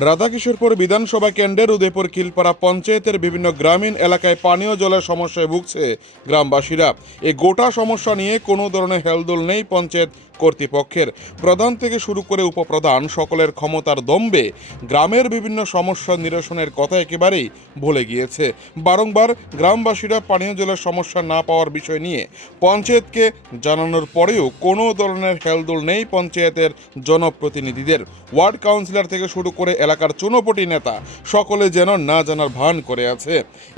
রাধাকিশোরপুর বিধানসভা কেন্দ্রের উদয়পুর কিলপাড়া পঞ্চায়েতের বিভিন্ন গ্রামীণ এলাকায় পানীয় জলের সমস্যায় ভুগছে গ্রামবাসীরা। এই গোটা সমস্যা নিয়ে কোনো ধরনের হেলদোল নেই পঞ্চায়েত কর্তৃপক্ষের। প্রধান থেকে শুরু করে উপপ্রধান সকলের ক্ষমতার দম্বে গ্রামের বিভিন্ন সমস্যা নিরসনের কথা একেবারেই ভুলে গিয়েছে। বারংবার গ্রামবাসীরা পানীয় জলের সমস্যা না পাওয়ার বিষয় নিয়ে পঞ্চায়েতকে জানানোর পরেও কোনো ধরনের হেলদোল নেই পঞ্চায়েতের জনপ্রতিনিধিদের। ওয়ার্ড কাউন্সিলর থেকে শুরু করে এলাকার চুনোপটি নেতা সকলে যেন না জানার ভান করে আছে।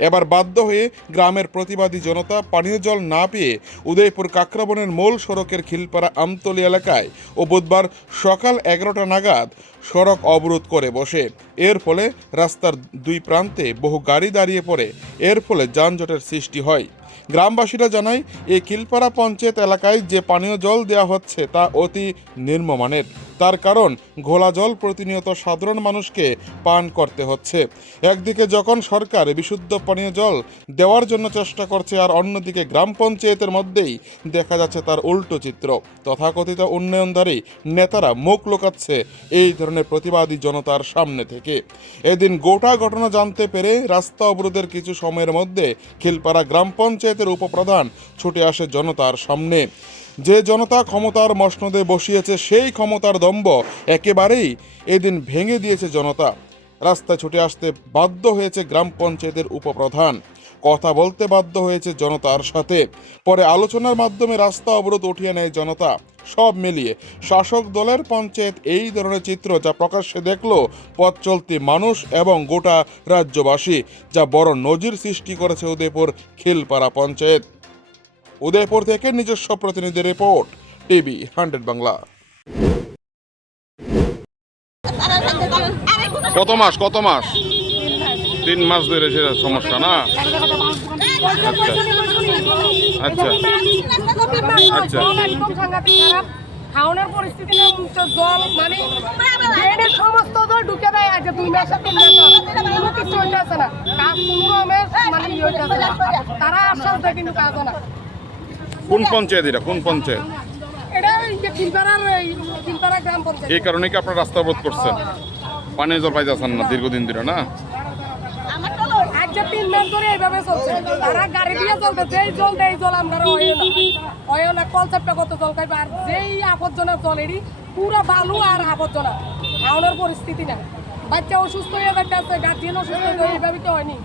এবার বাধ্য হয়ে গ্রামের প্রতিবাদী জনতা পানীয় জল না পেয়ে উদয়পুর কাকরাবনের মূল সড়কের খিলপাড়া আমতলি এলাকায় ও বুধবার সকাল এগারোটা নাগাদ সড়ক অবরোধ করে বসে। এর ফলে রাস্তার দুই প্রান্তে বহু গাড়ি দাঁড়িয়ে পড়ে। এর ফলে যানজটের সৃষ্টি হয়। গ্রামবাসীরা জানায় এই কিলপাড়া পঞ্চায়েত এলাকায় যে পানীয় জল দেওয়া হচ্ছে তা অতি নিম্নমানের। তার কারণ ঘোলা জল প্রতিনিয়ত সাধারণ মানুষকে পান করতে হচ্ছে। একদিকে যখন সরকার বিশুদ্ধ পানীয় জল দেওয়ার জন্য চেষ্টা করছে, আর অন্যদিকে গ্রাম পঞ্চায়েতের মধ্যেই দেখা যাচ্ছে তার উল্টো চিত্র। তথাকথিত উন্নয়নধারী নেতারা মুখ লুকাচ্ছে এই ধরনের প্রতিবাদী জনতার সামনে থেকে। এদিন গোটা ঘটনা জানতে পেরে রাস্তা অবরোধের কিছু সময়ের মধ্যে খিলপাড়া গ্রাম পঞ্চায়েতের উপপ্রধান ছুটে আসে জনতার সামনে। যে জনতা ক্ষমতার মসনদে বসিয়েছে সেই ক্ষমতার দম্ভ একেবারেই এদিন ভেঙে দিয়েছে জনতা। রাস্তায় ছুটে আসতে বাধ্য হয়েছে গ্রাম পঞ্চায়েতের উপপ্রধান। কথা বলতে বাধ্য হয়েছে জনতার সাথে। পরে আলোচনার মাধ্যমে রাস্তা অবরোধ উঠিয়ে নেয় জনতা। সব মিলিয়ে শাসক দলের পঞ্চায়েত এই ধরনের চিত্র যা প্রকাশ্যে দেখল পথ চলতি মানুষ এবং গোটা রাজ্যবাসী, যা বড় নজির সৃষ্টি করেছে উদয়পুর খিলপাড়া পঞ্চায়েত। উদয়পুর থেকে নিজস্ব প্রতিনিধি রিপোর্ট টিভি হান্ড্রেড বাংলা। কত মাস কত মাস? তিন মাস ধরে সেটা সমস্যা না? আচ্ছা। আচ্ছা। খাওয়ানোর পরিস্থিতি নেই তো জল মানে ড্রেনের সমস্ত জল ঢুকে দেয়। আছে দুই মাসে তিন মাসে কোনো কিছু হইতেছে না। কাজ কোনো রকমের মানে ইয়ে হইতেছে না। তারা আশ্বাস দেয় কিন্তু কাজও না। কোন পঞ্চায়েত এটা? কোন পঞ্চায়েত? এই যে খিলপাড়ার এই গ্রাম এই কারণে কি আপনার রাস্তা অবরোধ করছেন? পানীয় জল পাইতেছেন না দীর্ঘদিন ধরে না? তিন মাস ধরে এইভাবে চলছে। তারা গাড়ি দিয়ে জল দেয় জল আমরা হয় না। হয় না কনসেপ্টটা কত জল খাইবে আর যেই জল এটি পুরো বালু আর খাওয়ানোর পরিস্থিতি না বাচ্চা অসুস্থ হয়ে যাচ্ছে গার্জিয়ান অসুস্থ হয়ে এইভাবে তো হয়নি।